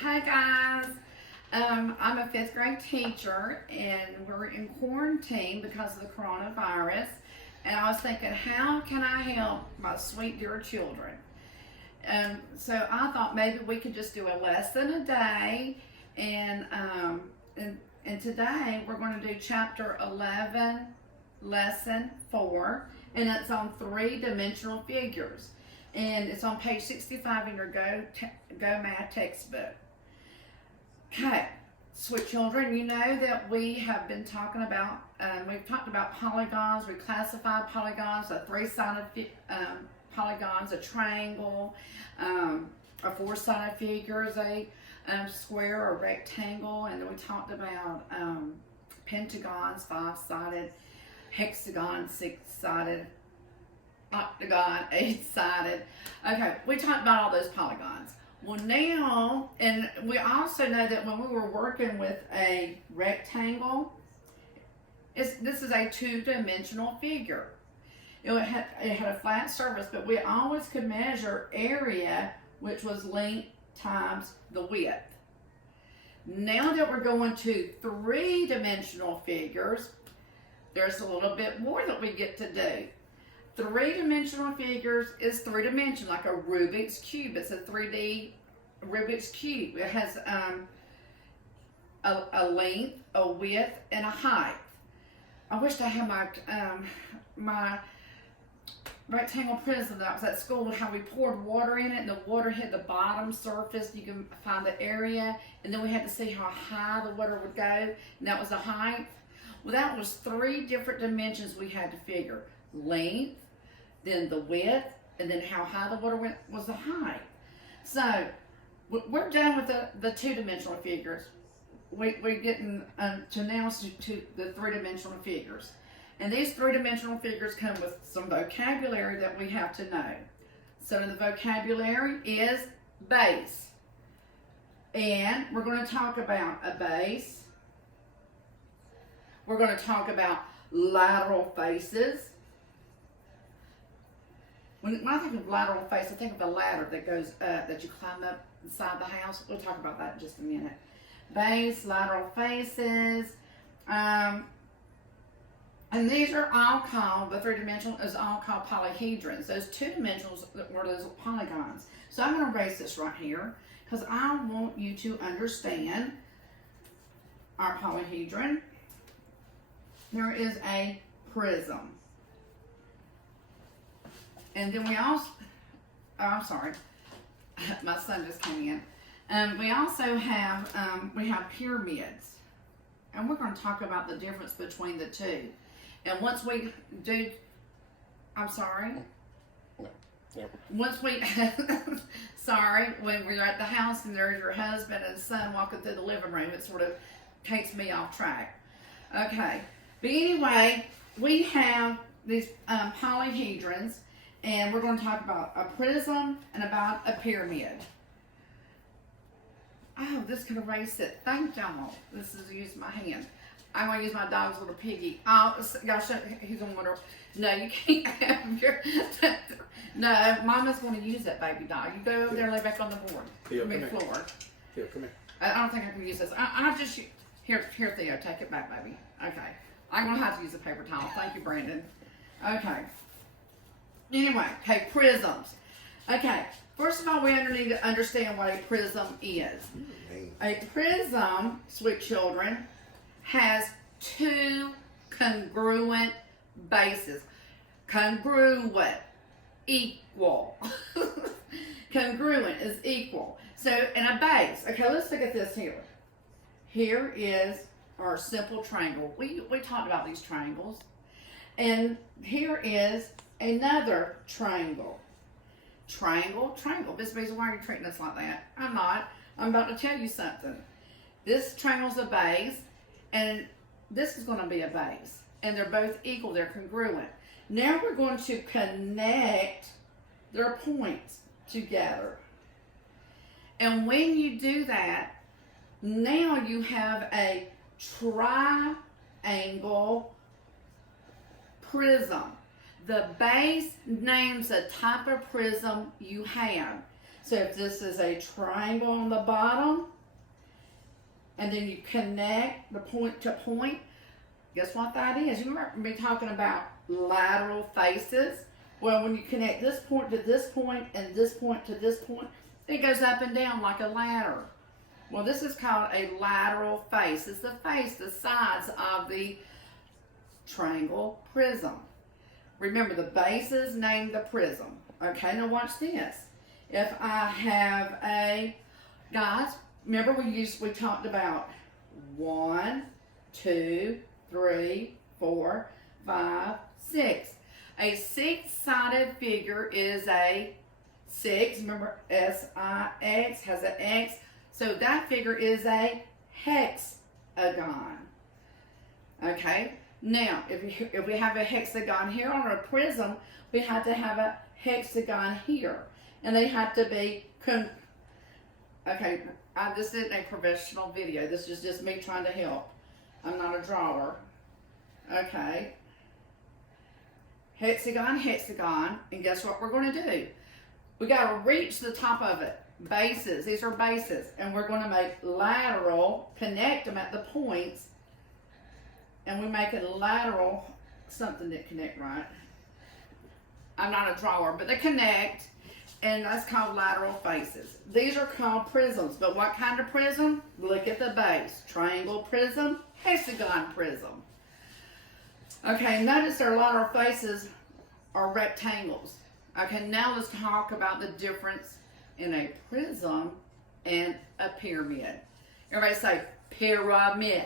Hi guys. I'm a fifth grade teacher and we're in quarantine because of the coronavirus. And I was thinking, how can I help my sweet dear children? So I thought maybe we could just do a lesson a day. And, um, and today we're going to do chapter 11, lesson 4. And it's on three-dimensional figures. And it's on page 65 in your Go Math textbook. Okay, sweet children, you know that we have been talking about, we've talked about polygons. We classified polygons, a three-sided polygons, a triangle, a four-sided figures, a square or rectangle, and then we talked about pentagons, five-sided, hexagon, six-sided, octagon, eight-sided. Okay, we talked about all those polygons. Well now, and we also know that when we were working with a rectangle, this is a two-dimensional figure. It had a flat surface, but we always could measure area, which was length times the width. Now that we're going to three-dimensional figures, there's a little bit more that we get to do. Three-dimensional figures is three-dimensional, like a Rubik's Cube. It's a 3D Rubik's Cube. It has a length, a width, and a height. I wish I had my rectangle prism that was at school, how we poured water in it and the water hit the bottom surface. You can find the area, and then we had to see how high the water would go, and that was the height. Well, that was three different dimensions we had to figure. Length, then the width, and then how high the water went was the height. So we're done with the two-dimensional figures. We're getting to now to the three-dimensional figures. And these three-dimensional figures come with some vocabulary that we have to know. So the vocabulary is base. And we're going to talk about a base. We're going to talk about lateral faces. When I think of lateral face, I think of a ladder that goes up, that you climb up inside the house. We'll talk about that in just a minute. Base, lateral faces. And these are all called, the three-dimensional is all called polyhedrons. Those two-dimensionals were those polygons. So I'm going to erase this right here because I want you to understand our polyhedron. There is a prism. And then we also, I'm sorry, my son just came in. We also have, we have pyramids. And we're going to talk about the difference between the two. And once we do, I'm sorry. Once we, sorry, when we're at the house and there's your husband and son walking through the living room, it sort of takes me off track. Okay. But anyway, we have these polyhedrons. And we're going to talk about a prism and about a pyramid. Oh, this could erase it. Thank y'all. This is using my hand. I'm going to use my dog's little piggy. Oh, y'all, he's going to wonder. No, you can't have your. No, Mama's going to use that baby dog. You go over there and lay back on the board. Theo, come floor. Here, come here. I don't think I can use this. I'll just here, Theo. Take it back, baby. Okay. I'm going to have to use a paper towel. Thank you, Brandon. Okay. Anyway, okay, prisms. Okay, first of all, we need to understand what a prism is. A prism, sweet children, has two congruent bases. Congruent, equal. Congruent is equal. So, and a base. Okay, let's look at this here. Here is our simple triangle. We talked about these triangles. And here is another triangle. Triangle, triangle. Miss Beasley, why are you treating us like that? I'm not. I'm about to tell you something. This triangle's a base, and this is going to be a base. And they're both equal. They're congruent. Now we're going to connect their points together. And when you do that, now you have a triangle prism. The base names the type of prism you have. So if this is a triangle on the bottom, and then you connect the point to point, guess what that is? You remember me talking about lateral faces? Well, when you connect this point to this point and this point to this point, it goes up and down like a ladder. Well, this is called a lateral face. It's the face, the sides of the triangle prism. Remember, the bases name the prism. Okay, now watch this. If I have guys, remember we talked about 1, 2, 3, 4, 5, 6. A 6-sided figure is a 6. Remember, S-I-X has an X. So that figure is a hexagon. Okay? Now, if we have a hexagon here on our prism, we have to have a hexagon here. And they have to be... Okay, this isn't a professional video. This is just me trying to help. I'm not a drawer. Okay. Hexagon, hexagon, and guess what we're going to do? We got to reach the top of it. Bases, these are bases, and we're going to make lateral, connect them at the points, and we make a lateral, something that connect right. I'm not a drawer, but they connect, and that's called lateral faces. These are called prisms, but what kind of prism? Look at the base. Triangle prism, hexagon prism. Okay, notice our lateral faces are rectangles. Okay, now let's talk about the difference in a prism and a pyramid. Everybody say pyramid.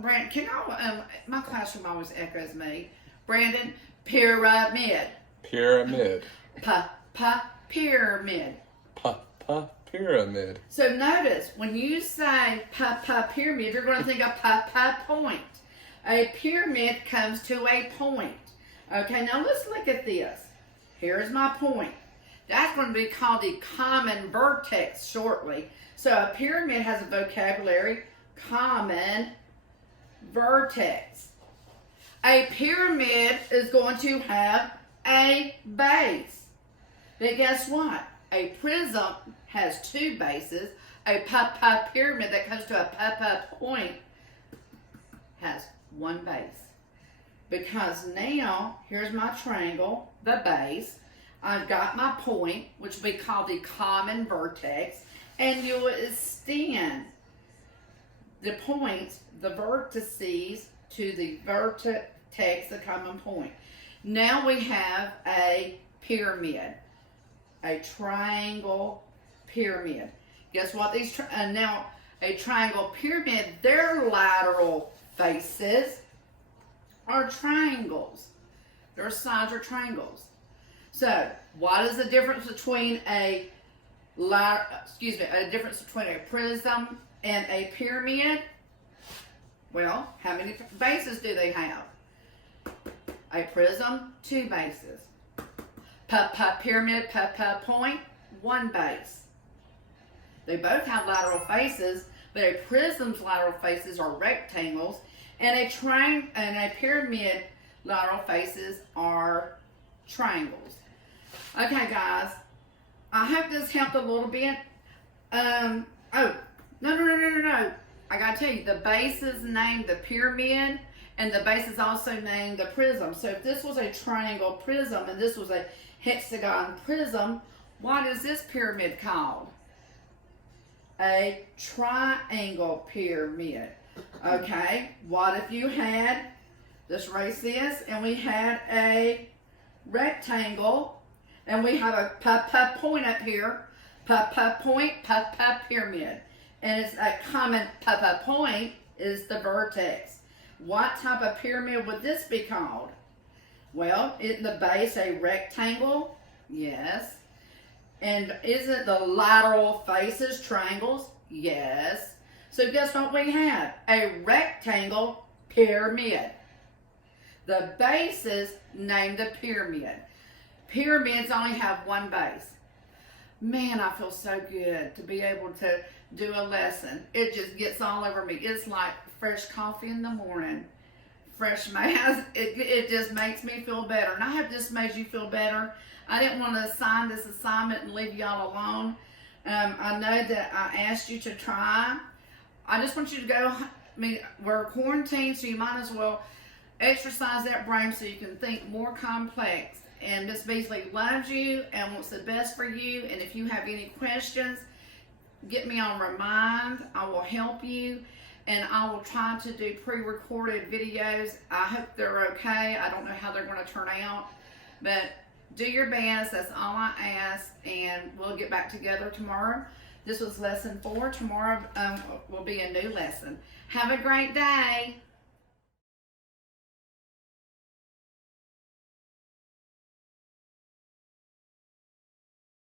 Brandon, can y'all, my classroom always echoes me. Brandon, pyramid. Pyramid. Pyramid. Pyramid. So notice, when you say pyramid, you're going to think of point. A pyramid comes to a point. Okay, now let's look at this. Here's my point. That's going to be called the common vertex shortly. So a pyramid has a vocabulary, common vertex. A pyramid is going to have a base. But guess what? A prism has 2 bases. A pyramid that comes to a point has 1 base. Because now, here's my triangle, the base. I've got my point, which will be called the common vertex, and you will extend the points, the vertices, to the vertex, the common point. Now we have a pyramid, a triangle pyramid. Guess what? Now a triangle pyramid, their lateral faces are triangles. Their sides are triangles. So, what is the difference between a prism and a pyramid? Well, how many bases do they have? A prism, 2 bases. Pyramid, point, 1 base. They both have lateral faces, but a prism's lateral faces are rectangles, and a pyramid lateral faces are triangles. Okay, guys. I hope this helped a little bit. No. I gotta tell you, the bases named the pyramid, and the bases also named the prism. So if this was a triangle prism and this was a hexagon prism, what is this pyramid called? A triangle pyramid. Okay, what if you had, let's erase this, and we had a rectangle, and we have a point up here, point, pyramid. And it's a common point is the vertex. What type of pyramid would this be called? Well, isn't the base a rectangle? Yes. And isn't the lateral faces triangles? Yes. So guess what we have? A rectangle pyramid. The bases named the pyramid. Pyramids only have 1 base. Man, I feel so good to be able to do a lesson. It just gets all over me. It's like fresh coffee in the morning. fresh mask. It just makes me feel better. And I hope this made you feel better. I didn't want to assign this assignment and leave y'all alone. I know that I asked you to try. I just want you to go, we're quarantined, so you might as well exercise that brain so you can think more complex. And Miss Beasley loves you and wants the best for you. And if you have any questions, get me on Remind. I will help you. And I will try to do pre-recorded videos. I hope they're okay. I don't know how they're going to turn out. But do your best. That's all I ask. And we'll get back together tomorrow. This was lesson 4. Tomorrow will be a new lesson. Have a great day.